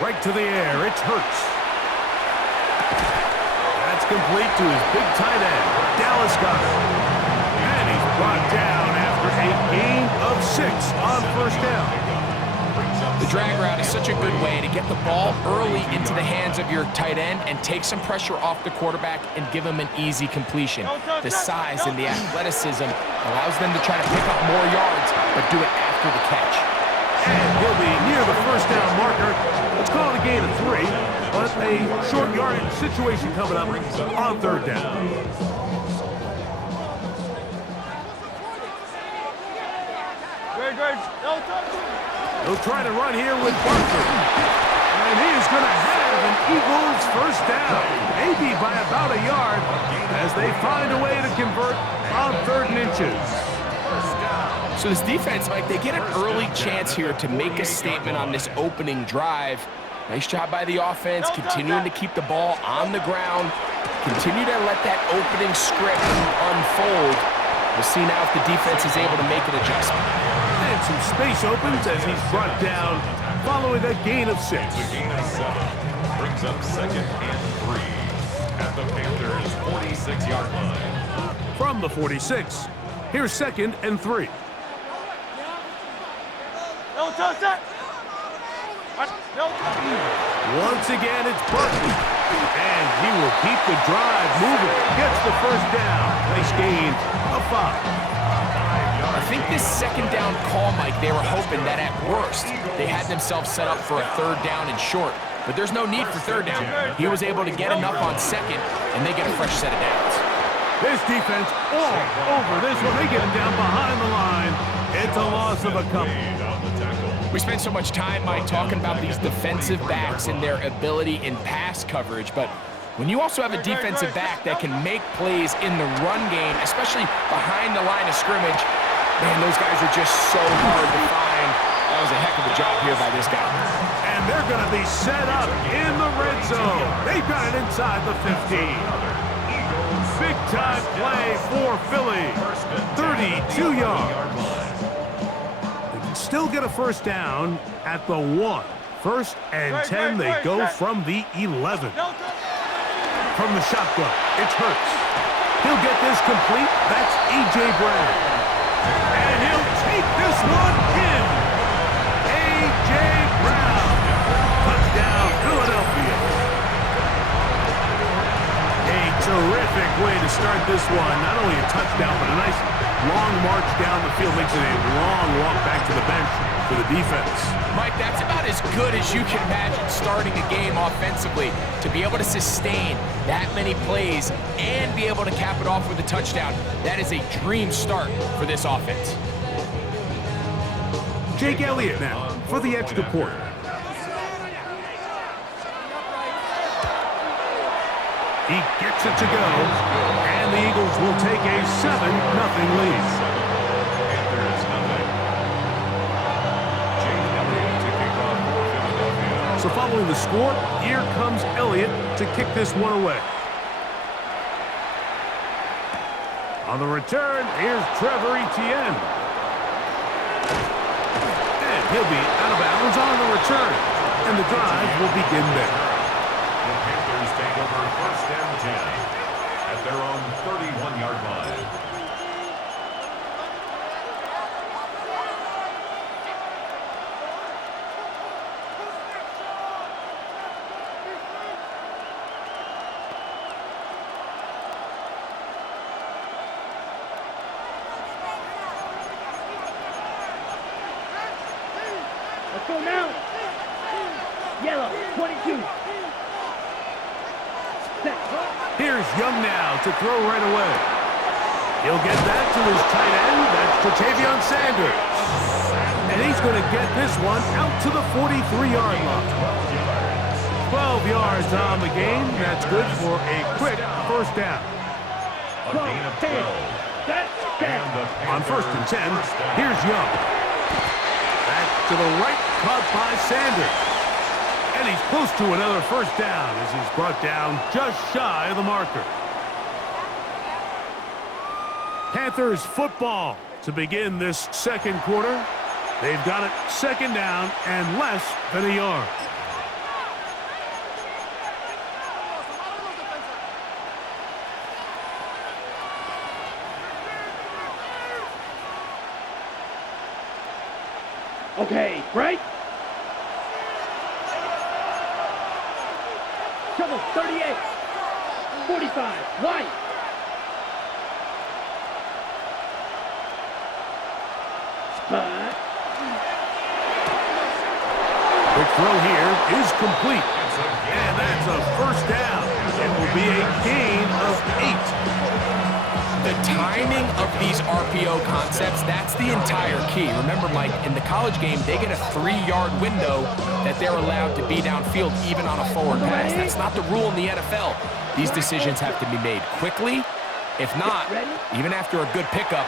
Right to the air. It's Hurts. That's complete to his big tight end, Dallas Goedert. And he's brought down after a gain of 6 on first down. The drag route is such a good way to get the ball early into the hands of your tight end and take some pressure off the quarterback and give him an easy completion. The size and the athleticism allows them to try to pick up more yards, but do it after the catch. And he'll be near the first down marker. Let's call it a gain of 3, but a short yardage situation coming up on third down. He'll try to run here with Barker. And he is going to have an Eagles first down, maybe by about a yard, as they find a way to convert on 3rd and inches. So this defense, Mike, they get an early chance here to make a statement on this opening drive. Nice job by the offense, continuing to keep the ball on the ground, continue to let that opening script unfold. We'll see now if the defense is able to make an adjustment. And some space opens as he's brought down following a gain of 6. The gain of 7 brings up 2nd and 3 at the Panthers' 46-yard line. From the 46, here's 2nd and 3. Once again, it's Barkley. And he will keep the drive moving. Gets the first down. Nice gain of 5. I think this 2nd down call, Mike, they were hoping that at worst they had themselves set up for a 3rd down and short. But there's no need for 3rd down. He was able to get enough on 2nd, and they get a fresh set of downs. This defense all over this one. They get him down behind the line. It's a loss of a couple. We spend so much time, Mike, talking about these defensive backs and their ability in pass coverage, but when you also have a defensive back that can make plays in the run game, especially behind the line of scrimmage, man, those guys are just so hard to find. That was a heck of a job here by this guy. And they're going to be set up in the red zone. They got it inside the 15. Big-time play for Philly. 32 yards. They can still get a first down at the 1. 1st and 10, they go from the 11. From the shotgun, it's Hurts. He'll get this complete. That's A.J. Brown. And he'll take this one in. A.J. Brown. Touchdown, Philadelphia. A terrific way to start this one. Not only a touchdown, but a nice long march down the field. Makes it a long walk back to the bench for the defense. Mike, that's about as good as you can imagine starting a game offensively. To be able to sustain that many plays and be able to cap it off with a touchdown, that is a dream start for this offense. Jake Elliott now for the extra point. He gets it to go, and the Eagles will take a 7-0 lead. So following the score, here comes Elliott to kick this one away. On the return, here's Trevor Etienne. And he'll be out of bounds on the return. And the drive will begin there. The Panthers take over 1st and 10 at their own 31-yard line. Let's go now. Yellow, 22. Here's Young now to throw right away. He'll get that to his tight end. That's Ja'Tavion Sanders. And he's going to get this one out to the 43-yard line. 12 yards on the game. That's good for a quick first down. A gain of 12. On 1st and 10, here's Young. Back to the right, caught by Sanders. And he's close to another first down as he's brought down just shy of the marker. Panthers football to begin this second quarter. They've got it 2nd down and less than a yard. Okay, break. Trouble 38. 45. White. Spot. Quick throw here is complete. And that's a first down. It will be a gain of 8. The timing of these RPO concepts, that's the entire key. Remember, Mike, in the college game, they get a 3-yard window that they're allowed to be downfield even on a forward pass. That's not the rule in the NFL. These decisions have to be made quickly. If not, even after a good pickup,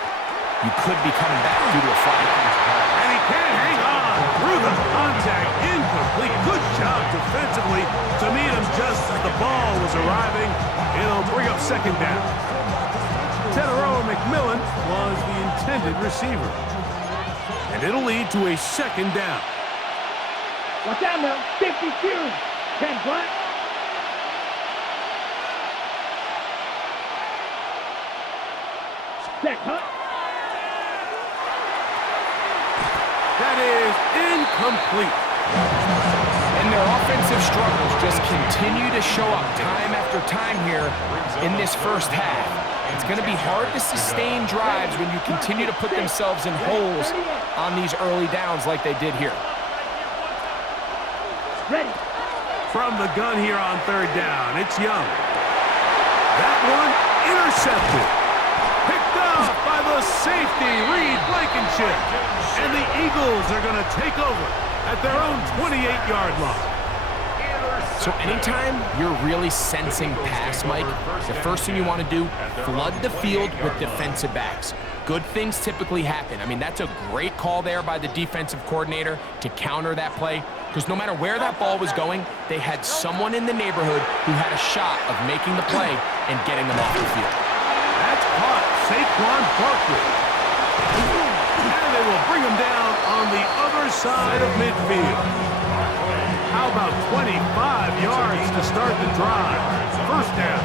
you could be coming back due to a flag. And he can't hang on through the contact. Incomplete. Good job defensively to meet him just as the ball was arriving. It'll bring up second down. Teteroa McMillan was the intended receiver. And it'll lead to a second down. Watch out now. 52. 10 black. Check, huh? That is incomplete. And their offensive struggles just continue to show up time after time here in this first half. It's going to be hard to sustain drives when you continue to put themselves in holes on these early downs like they did here. Ready. From the gun here on third down, it's Young. That one intercepted. Picked up by the safety, Reed Blankenship. And the Eagles are going to take over at their own 28-yard line. So anytime you're really sensing pass, Mike, the first thing you want to do, flood the field with defensive backs. Good things typically happen. I mean, that's a great call there by the defensive coordinator to counter that play, because no matter where that ball was going, they had someone in the neighborhood who had a shot of making the play and getting them off the field. That's caught. Saquon Barkley. And they will bring him down on the other side of midfield. How about 25 yards to start the drive? First down.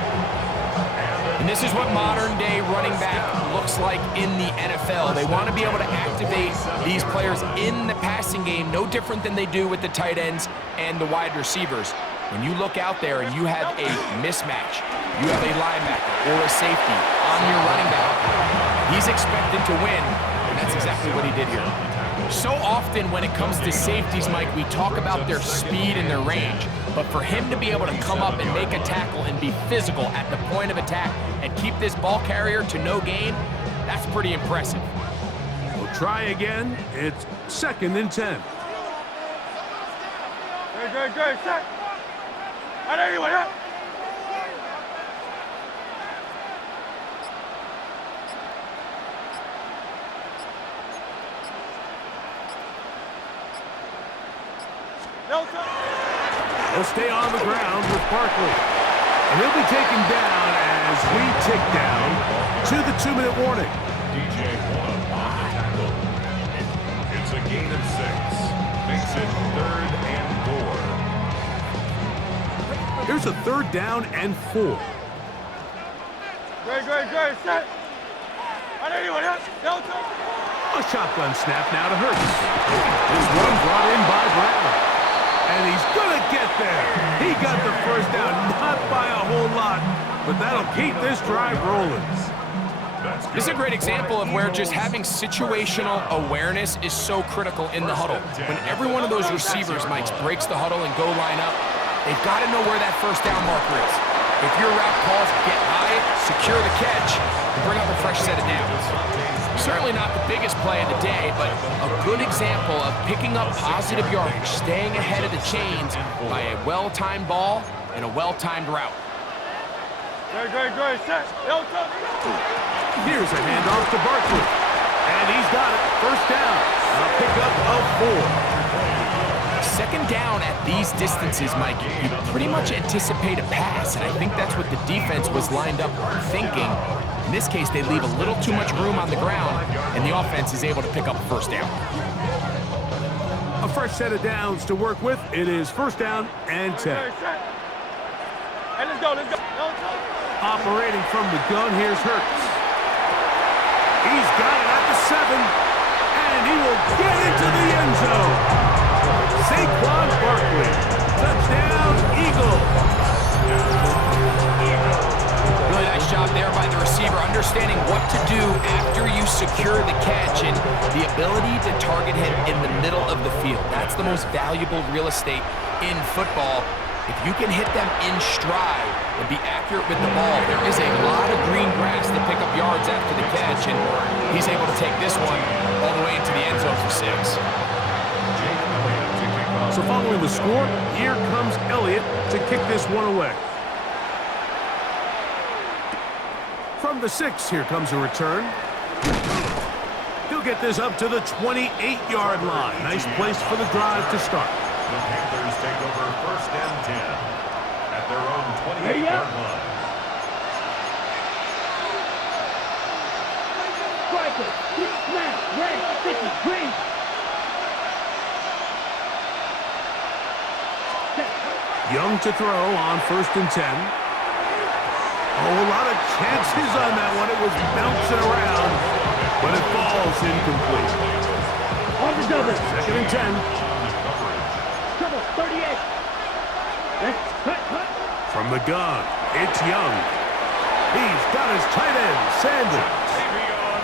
And this is what modern-day running back looks like in the NFL. They want to be able to activate these players in the passing game, no different than they do with the tight ends and the wide receivers. When you look out there and you have a mismatch, you have a linebacker or a safety on your running back, he's expected to win, and that's exactly what he did here. So often when it comes to safeties, Mike, we talk about their speed and their range. But for him to be able to come up and make a tackle and be physical at the point of attack and keep this ball carrier to no gain, that's pretty impressive. We'll try again. It's 2nd and 10. Good. Set. I know you want it. He'll stay on the ground with Barkley. And he'll be taken down as we tick down to the 2-minute warning. DJ on the tackle. It's a gain of 6. Makes it 3rd and 4. Here's a 3rd down and 4. Good. Set. I know you want it. A shotgun snap now to Hurts. This one brought in by Brown. And he's going to get there. He got the first down, not by a whole lot, but that'll keep this drive rolling. This is a great example of where just having situational awareness is so critical in the huddle. When every one of those receivers, Mike, breaks the huddle and go line up, they've got to know where that first down marker is. If your route calls, get by it, secure the catch, and bring up a fresh set of downs. Certainly not the biggest play of the day, but a good example of picking up positive yardage, staying ahead of the chains by a well-timed ball and a well-timed route. Good. Set. Here's a handoff to Barkley. And he's got it. First down. A pickup of 4. Second down at these distances, Mike, you pretty much anticipate a pass, and I think that's what the defense was lined up thinking. In this case, they leave a little too much room on the ground, and the offense is able to pick up a first down. A fresh set of downs to work with. It is 1st down and 10. And let's go. Operating from the gun, here's Hurts. He's got it at the 7. And And he will get into the end zone. Saquon Barkley. Touchdown, Eagles. Really nice job there by the receiver, understanding what to do after you secure the catch and the ability to target him in the middle of the field. That's the most valuable real estate in football. If you can hit them in stride and be accurate with the ball, there is a lot of green grass to pick up yards after the catch, and he's able to take this one all the way into the end zone for 6. So following the score, here comes Elliott to kick this one away. From the 6, here comes a return. He'll get this up to the 28-yard line. Nice place for the drive to start. The Panthers take over 1st and 10 at their own 28-yard line. Striker, snap, red, sticky, green. Young to throw on 1st and 10. Oh, a lot of chances on that one. It was bouncing around, but it falls incomplete. On the double. 2nd and 10. Double, 38. Let's cut. From the gun, it's Young. He's got his tight end, Sanders.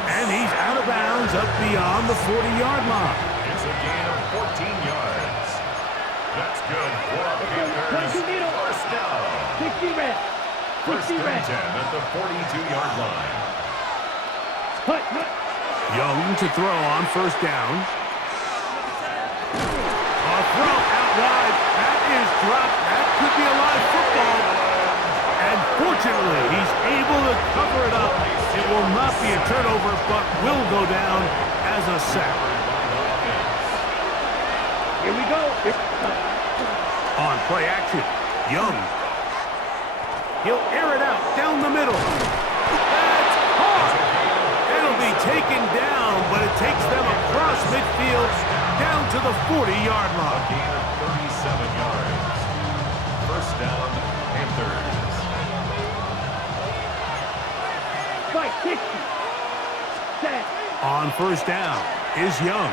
And he's out of bounds up beyond the 40-yard line. It's a gain of 14 yards. That's good for the Panthers. 1st down. 60 red. 1st and 10 at the 42-yard line. Cut. Young to throw on 1st down. A throw out wide. That is dropped. That could be a live football. And fortunately, he's able to cover it up. It will not be a turnover, but will go down as a sack. Here we go. On play action, Young. He'll air it out down the middle. That's caught. It'll be taken down, but it takes them across midfield down to the 40-yard line. A gain of 37 yards. 1st down, Panthers. Fight, 60. Set. On 1st down is Young.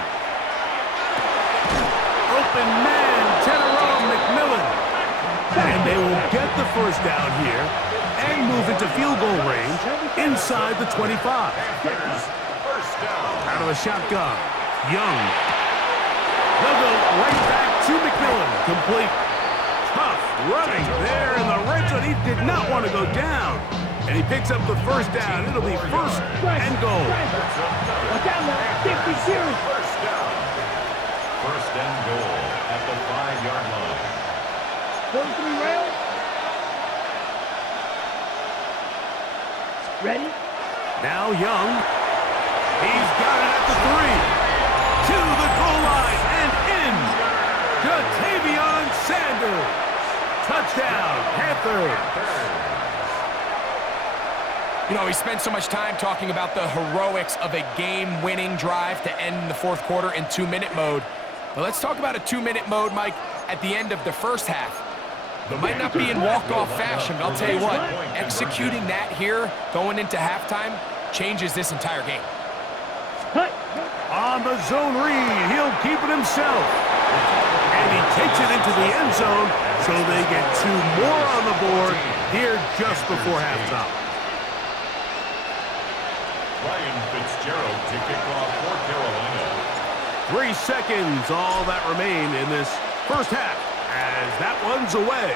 Open man, Tenero McMillan. And they will get the 1st down here and move into field goal range inside the 25. Panthers, 1st down. Out of the shotgun, Young. They'll go right back to McMillan. Complete. Tough running there in the red zone. He did not want to go down. And he picks up the 1st down. It'll be 1st and goal. Watch out now. 50 series. 1st down. 1st and goal at the 5-yard line. 43 rail. Ready? Now Young. He's got it at the 3. To the goal line and in. Jatavion Sanders. Touchdown, Panthers. You know, we spent so much time talking about the heroics of a game-winning drive to end the 4th quarter in 2-minute mode. But let's talk about a 2-minute mode, Mike, at the end of the 1st half. It might not be in walk-off fashion, but I'll tell you what, executing that here, going into halftime, changes this entire game. Cut. On the zone read, he'll keep it himself. And he takes it into the end zone, so they get 2 more on the board here just before halftime. Ryan Fitzgerald to kick off for Carolina. 3 seconds, all that remain in this 1st half, as that one's away.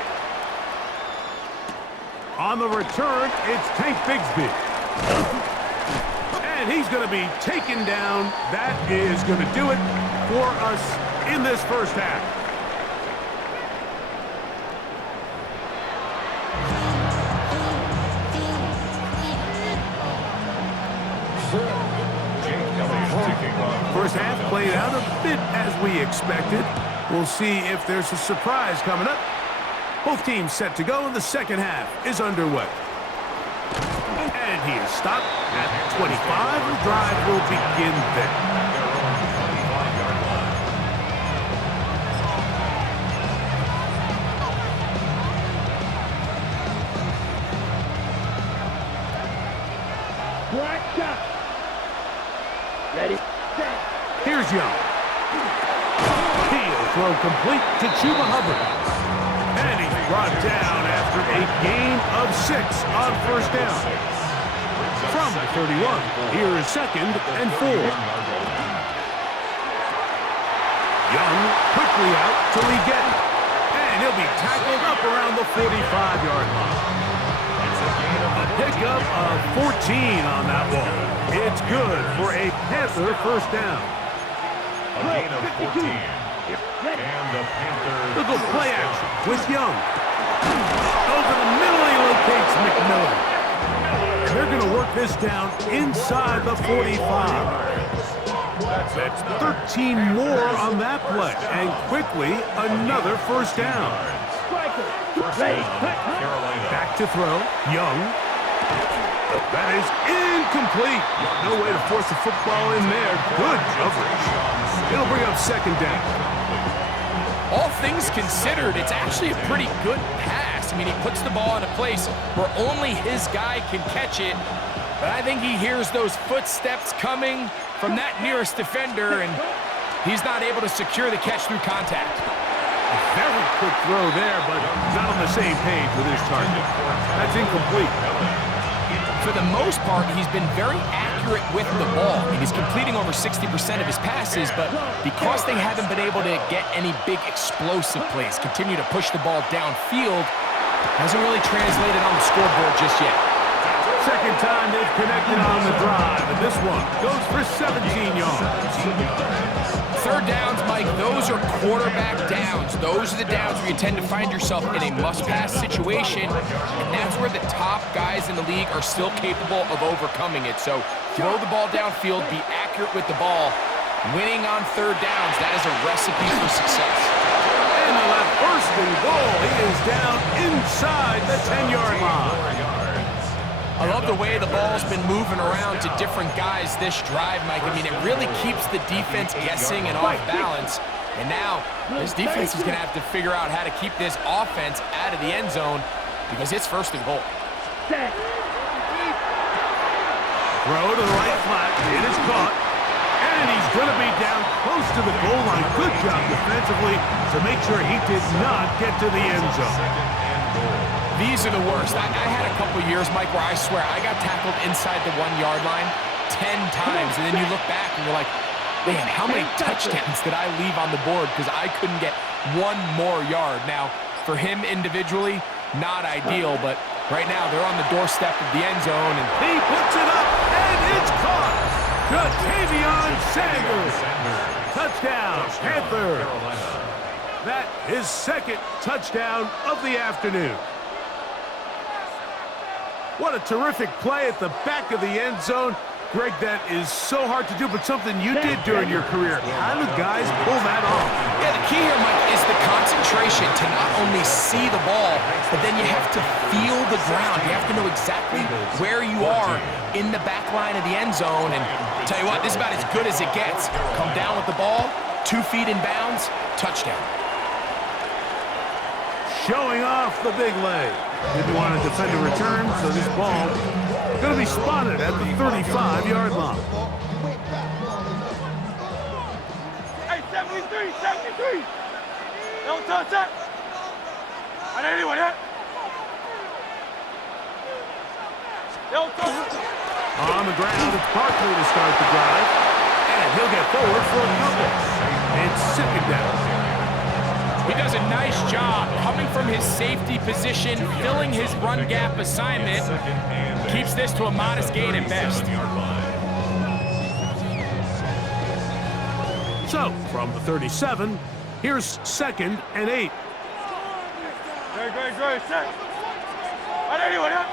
On the return, it's Tank Bigsby. And he's going to be taken down. That is going to do it for us in this 1st half. First half played out a bit as we expected. We'll see if there's a surprise coming up. Both teams set to go, and the 2nd half is underway. And he is stopped at 25. The drive will begin there. Here's Young. He'll throw complete to Chuba Hubbard. And he's brought down after a gain of 6 on first down. From the 31, here is 2nd and 4. Young quickly out to Lee Getty. And he'll be tackled up around the 45-yard line. A pickup of 14 on that one. It's good for a Panther first down. A gain of 14. And the Panthers. Look at play action with Young. Over the middle, he locates McMillan. They're going to work this down inside the 45. That's 13 more on that play. And quickly, another first down. Back to throw. Young. That is incomplete. No way to force the football in there. Good coverage. It'll bring up 2nd down. All things considered, it's actually a pretty good pass. I mean, he puts the ball in a place where only his guy can catch it. But I think he hears those footsteps coming from that nearest defender, and he's not able to secure the catch through contact. A very quick throw there, but not on the same page with his target. That's incomplete. For the most part, he's been very accurate with the ball. I mean, he's completing over 60% of his passes, but because they haven't been able to get any big explosive plays, continue to push the ball downfield, hasn't really translated on the scoreboard just yet. Second time they've connected on the drive, and this one goes for 17 yards. Third downs, Mike, those are quarterback downs. Those are the downs where you tend to find yourself in a must-pass situation, and that's where the top guys in the league are still capable of overcoming it. So throw the ball downfield, be accurate with the ball. Winning on third downs, that is a recipe for success. And on that 1st and goal, he is down inside the 10-yard line. I love the way the ball's been moving around to different guys this drive, Mike. I mean, it really keeps the defense guessing and off balance. And now, this defense is going to have to figure out how to keep this offense out of the end zone because it's 1st and goal. Throw to the right flat. It is caught. And he's going to be down close to the goal line. Good job defensively to make sure he did not get to the end zone. These are the worst. I had a couple years, Mike, where I swear I got tackled inside the 1-yard line 10 times, and then you look back and you're like, man, how many touchdowns did I leave on the board because I couldn't get one more yard? Now, for him individually, not ideal, but right now they're on the doorstep of the end zone. And he puts it up, and it's caught. Ja'Tavion Sanders. Touchdown, Panthers. That is 2nd touchdown of the afternoon. What a terrific play at the back of the end zone. Greg, that is so hard to do, but something you did during your career. How do guys pull that off? Yeah, the key here, Mike, is the concentration to not only see the ball, but then you have to feel the ground. You have to know exactly where you are in the back line of the end zone. And I'll tell you what, this is about as good as it gets. Come down with the ball, 2 feet in bounds, touchdown. Showing off the big leg. Didn't want to defend a return, so this ball going to be spotted at the 35-yard line. Hey, 73! Don't touch that! I didn't anyone yet? Don't touch it! On the ground, it's Barkley to start the drive. And he'll get forward for a couple. It's 2nd down. He does a nice job coming from his safety position, filling his run gap assignment. Keeps this to a modest gain at best. So, from the 37, here's 2nd and 8. Great, set. I didn't anyone yet?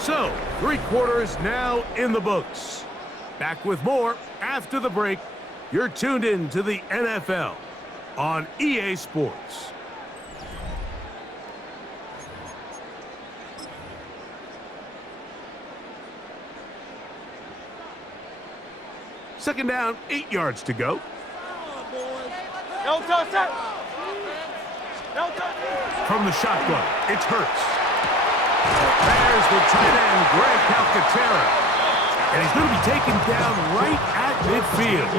So, 3 quarters now in the books. Back with more after the break. You're tuned in to the NFL on EA Sports. Second down, 8 yards to go. Don't touch that! Don't touch it! from the shotgun. It's Hurts. There's the tight end, Greg Calcaterra. And he's going to be taken down right at midfield.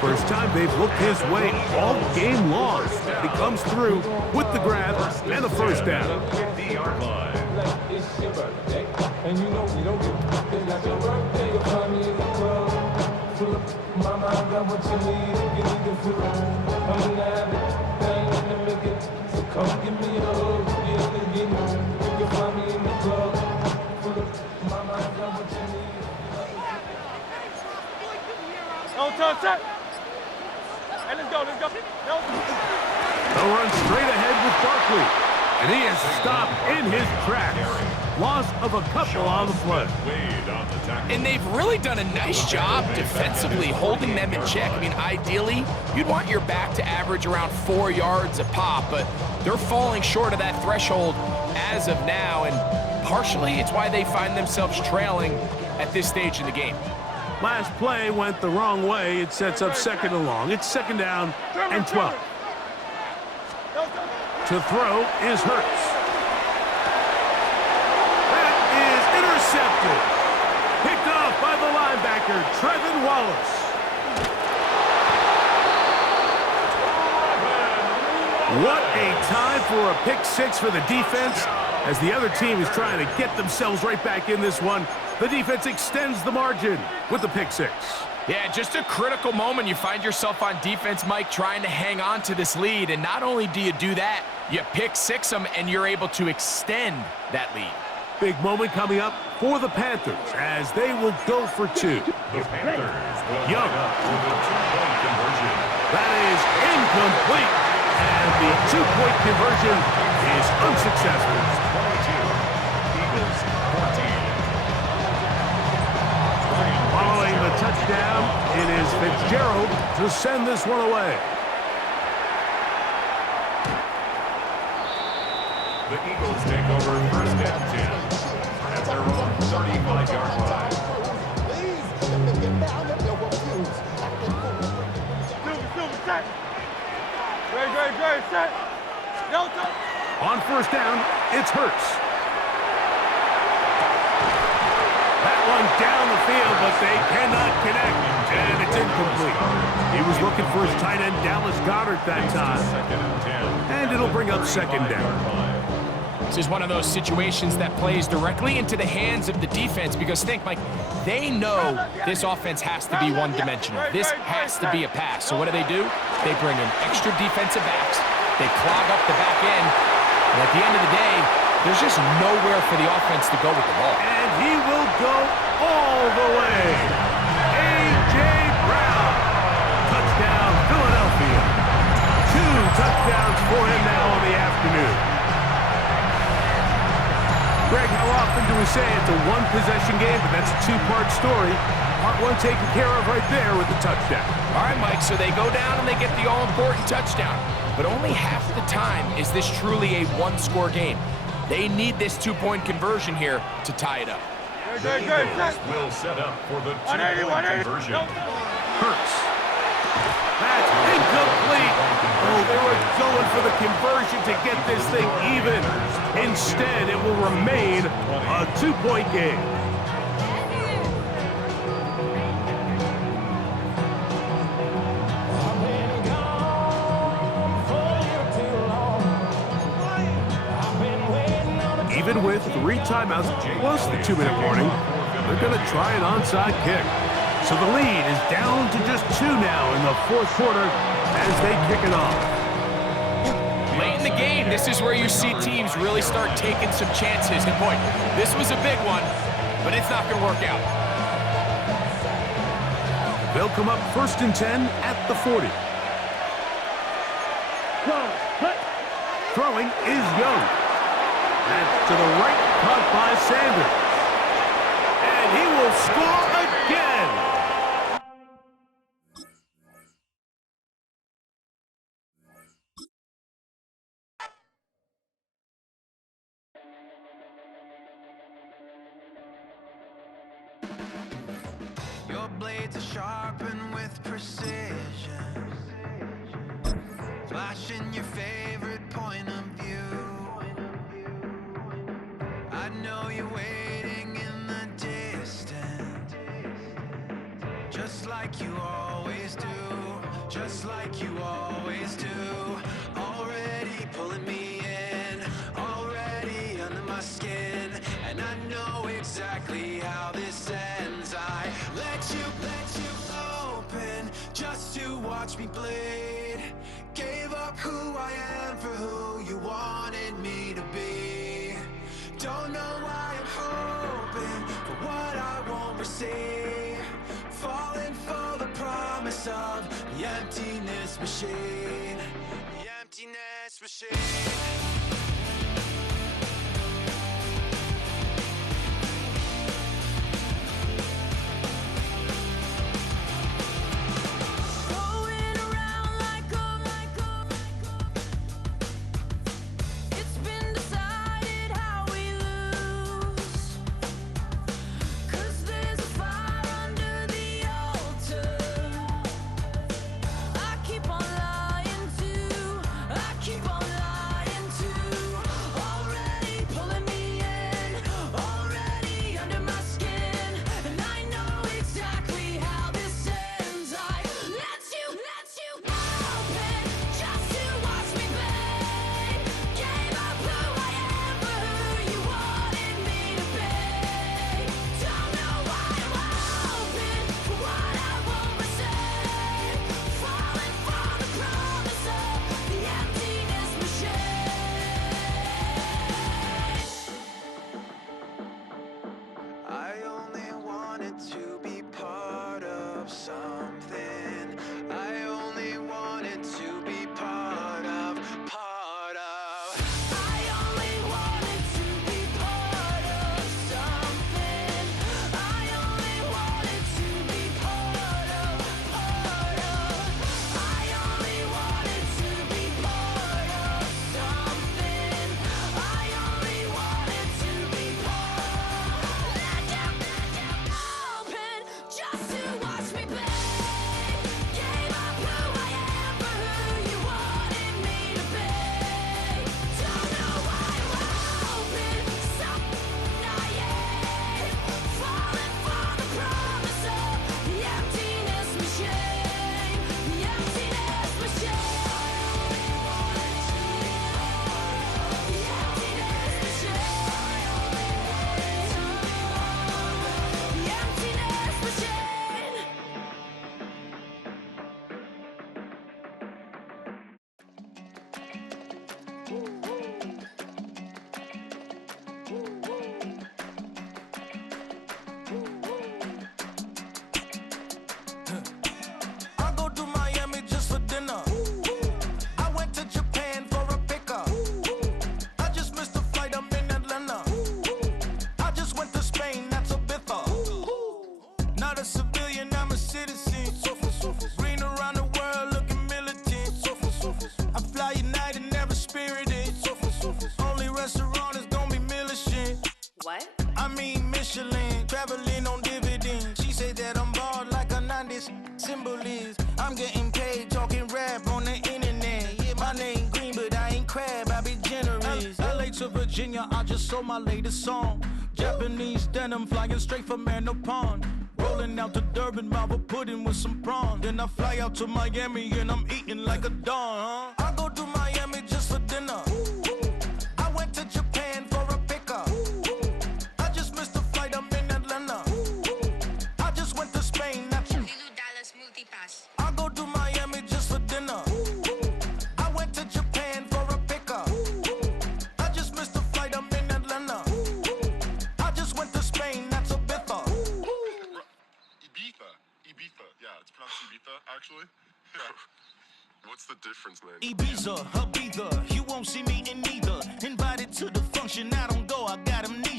First time they've looked his way all game long. He comes through with the grab and a first down. And you know you don't get like your birthday, you'll find me in the club. Full of mama, I got what you need. You need to feel I'm gonna have it, thing in the make it. So come give me a hug, you can find me in the club. Full of mama, I got what you need. Don't touch that. Hey, let's go. They'll run straight ahead with Barkley. And he is stopped in his tracks. Loss of a couple on the play. And they've really done a nice job defensively holding them in check. I mean, ideally, you'd want your back to average around 4 yards a pop, but they're falling short of that threshold as of now, and partially it's why they find themselves trailing at this stage in the game. Last play went the wrong way. It sets up second and long. It's second down and 12. To throw is Hurts. That is intercepted. Picked off by the linebacker, Trevin Wallace. What a time for a pick six for the defense. As the other team is trying to get themselves right back in this one, the defense extends the margin with the pick six. Yeah, just a critical moment. You find yourself on defense, Mike, trying to hang on to this lead. And not only do you do that, you pick six them, and you're able to extend that lead. Big moment coming up for the Panthers as they will go for two. The Panthers will Young. line up with a two-point conversion. That is incomplete. And the two-point conversion is unsuccessful. 22. Eagles 14. Following the touchdown, it is Fitzgerald to send this one away. The Eagles take over first and 10 at their own 35-yard line. Silver, set. Great, set. Delta. On first down, it's Hurts. That one down the field, but they cannot connect, and it's incomplete. He was looking for his tight end, Dallas Goedert, that time. Second and 10. And it'll bring up second down. This is one of those situations that plays directly into the hands of the defense because think, Mike, they know this offense has to be one-dimensional. This has to be a pass. So what do? They bring in extra defensive backs. They clog up the back end. And at the end of the day, there's just nowhere for the offense to go with the ball. And he will go all the way. A.J. Brown. Touchdown, Philadelphia. 2 touchdowns for him now on the afternoon. Greg, how often do we say it's a one-possession game, but that's a two-part story? Part one taken care of right there with the touchdown. All right, Mike, so they go down and they get the all-important touchdown. But only half the time is this truly a one-score game. They need this two-point conversion here to tie it up. The Eagles will set up for the two-point conversion. Hurts. That's incomplete. Oh, they were going for the conversion to get this thing even. Instead, it will remain a two-point game. Even with 3 timeouts plus the 2-minute warning, they're going to try an onside kick. So the lead is down to just 2 now in the fourth quarter as they kick it off. Late in the game, this is where you see teams really start taking some chances. And boy, this was a big one, but it's not going to work out. They'll come up first and 10 at the 40. Throwing is Young. That's to the right, caught by Sanders. And he will score again. Your blades are sharpened with precision, flashing your favorite point of view. I know you're waiting in the distance, just like you always do, just like you always do. Already pulling me in, already under my skin, and I know exactly how this ends. I let you open just to watch me bleed. Gave up who I am for who you wanted me to be. Don't know why I'm hoping for what I won't receive. Falling for the promise of the emptiness machine. The emptiness machine. Traveling on dividends. She say that I'm bald like a 90s symbol is. I'm getting paid talking rap on the internet. Yeah, my name green, but I ain't crab, I be generous. LA to Virginia, I just sold my latest song. Japanese denim flying straight from Pond. Rolling out to Durban, Marvel pudding with some prawn. Then I fly out to Miami and I'm eating like a don, huh? I go to Miami just for dinner. I went to Japan for a pickup. I just missed the flight, I'm in Atlanta. I just went to Spain, not you. I go to Miami just for dinner. I went to Japan for a pickup. I just missed the flight, I'm in Atlanta. I just went to Spain, that's a Ibiza. Ibiza. Yeah, it's pronounced Ibiza, actually. What's the difference, man? Ibiza, Ibiza, you won't see me in neither. Invited to the function, I don't go, I got amnesia.